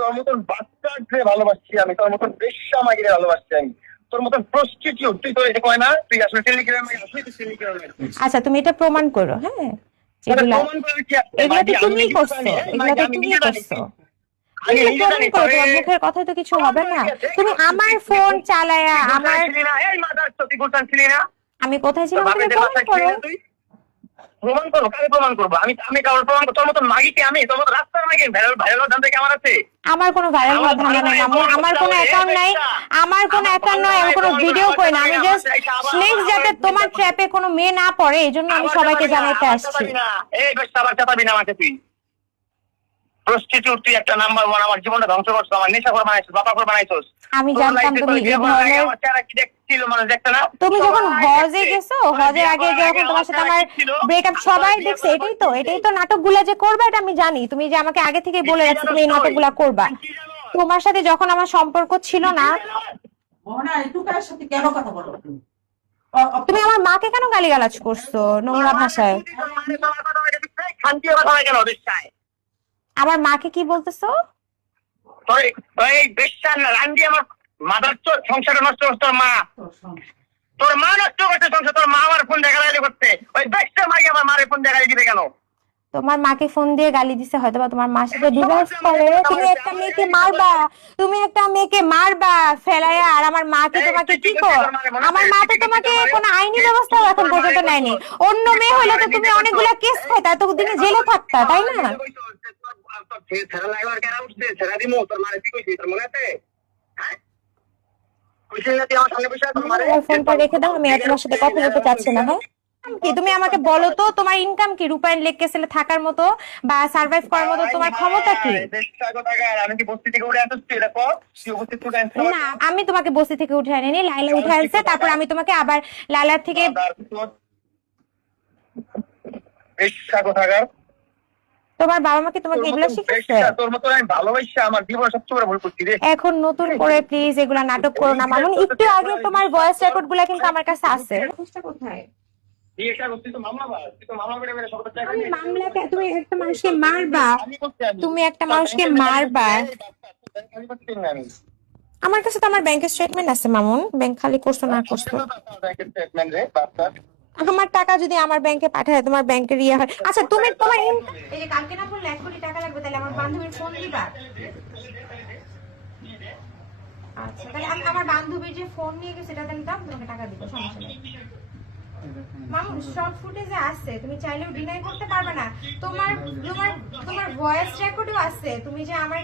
তোর মতন বাচ্চাকে ভালোবাসছি আমি, তোর মতন বেশ্যা মাগিরে ভালোবাসছি আমি, তোর মতন প্রস্টিটিউট তুই তো এটা কয় না, তুই আসলে টেলিগ্রামে আসলে তুই টেলিগ্রামে। আচ্ছা তুমি এটা প্রমাণ করো, হ্যাঁ যেগুলা প্রমাণ করে কি এগুলো তো তুমি করছো, এগুলো তো তুমি করছো। প্রমাণ করো, তোমার মুখের কথায় তো কিছু হবে না। তুমি আমার ফোন চালায়া আমার, এই মাদার তুই গুলশান ছিলি না? আমি কোথায় ছিলাম তুমি প্রমাণ করো। প্রমাণ করো, কাকে প্রমাণ করবো? আমি কারোর প্রমাণ করবো? তোর মতন মাগিকে আমি, তোর মতো রাস্তার মাগি ভাইরাল ভাইরাল ধান্দা কি আমার আছে? আমার কোনো ভাইরাল হওয়ার ধান্দা নাই মামু, আমার কোনো অ্যাকাউন্ট নাই, আমার কোনো অ্যাকাউন্ট নাই, আমি কোনো ভিডিও করি না। আমি জাস্ট নেক্সট যাতে তোমার ট্র্যাপে কোনো মেয়ে না পড়ে এইজন্য আমি সবাইকে জানাতে আসছি। এই বেশ আবার চাপাবি না আমাকে, তুই প্রস্টিটিউট, তুই একটা নাম্বার ওয়ান, আমার জীবনটা ধ্বংস করছিস, আমার নেশা করে বানাইছিস, বাবা করে বানাইছিস। আমি জানতাম তুমি এই ধরনের, আমার চেহারা কি দেখছিল মানুষ দেখতে না? তুমি যখন হজে গেছো, হজের আগে যখন তোমার সাথে আমার ব্রেকআপ সবাই দেখছে, এটাই তো নাটকগুলা যে করবা এটা আমি জানি। তুমি যে আমাকে আগে থেকে বলে রাখছো তুমি এই নাটকগুলা করবা। তোমার সাথে যখন আমার সম্পর্ক ছিল না, কেন কথা বলো? তুমি আমার মাকে কেন গালিগালাজ করছো নোংরা ভাষায়? শান্তি কথা হয় কেন বেশ্যায়? আমার মাকে কি বলতেছো? এই বেশ্যার রান্দি আমার মাদার চোর সংসারটা নষ্ট করছে তোর মা, তোর মা নষ্ট করছে সংসার, তোর মা আমার ফোন দেখা গালি করছে, ওই বেশ্যার মাকে আমার মারে ফোন দেখা গালি দিবে কেন? তোমার মাকে ফোন দিয়ে গালি দিছে হয়তো, বা তোমার মার সাথে ডিভোর্স করে তুমি একটা মেয়েকে মারবা, তুমি একটা মেয়েকে মারবা ফেলায়া, আর আমার মাকে তোমাকে কি কর? আমার মা তো তোমাকে কোনো আইনি ব্যবস্থাও এখন পর্যন্ত নেয়নি। অন্য মেয়ে হলে তো তুমি অনেকগুলা কেস খাইতা, এতদিনে জেলে থাকতা, তাই না? ফোনটা রেখে দাও, আমি আর তোমার সাথে কথা বলতে চাচ্ছি না। হ্যাঁ কি তুমি আমাকে বলো তো, তোমার ইনকাম কি? রূপায়ণ লেক কেসেলে থাকার মতো বা সার্ভাইভ করার মতো তোমার ক্ষমতা কি? না আমি তোমাকে বস্তি থেকে উঠে আনিনি, লাইলা উঠে আনছে, তারপর আমি তোমাকে আবার লাইলার থেকে। তোমার বাবা মাকে তোমাকে এগুলো শিখেছে? এখন নতুন করে প্লিজ এগুলা নাটক করো না মামুন। একটু আগে তোমার ভয়েস রেকর্ড গুলা কিন্তু আমার কাছে আছে। কোথায় তুমি একটা মানুষকে মারবা, তুমি একটা মানুষকে মারবা? আমার কাছে তো আমার ব্যাংকের স্টেটমেন্ট আছে মামুন, ব্যাংক খালি করছো না করছো। আমার টাকা যদি আমার ব্যাংকে পাঠায়, তোমার ব্যাংকের ইয়ে হয়। আচ্ছা তুমি তোমার এই যে কালকে না বললে 1 কোটি টাকা লাগবে, তাহলে আমার বান্ধবীর ফোন দিবা? আচ্ছা তাহলে আমি আমার বান্ধবীর যে ফোন নিয়ে গেছে সেটা দাও, তোমাকে টাকা দিব, সমস্যা নেই। মামুন শর্ট ফুটেজে আছে, তুমি চাইলেও ডিনাই করতে পারবে না। তোমার তোমার তোমার ভয়েস রেকর্ডও আছে, তুমি যে আমার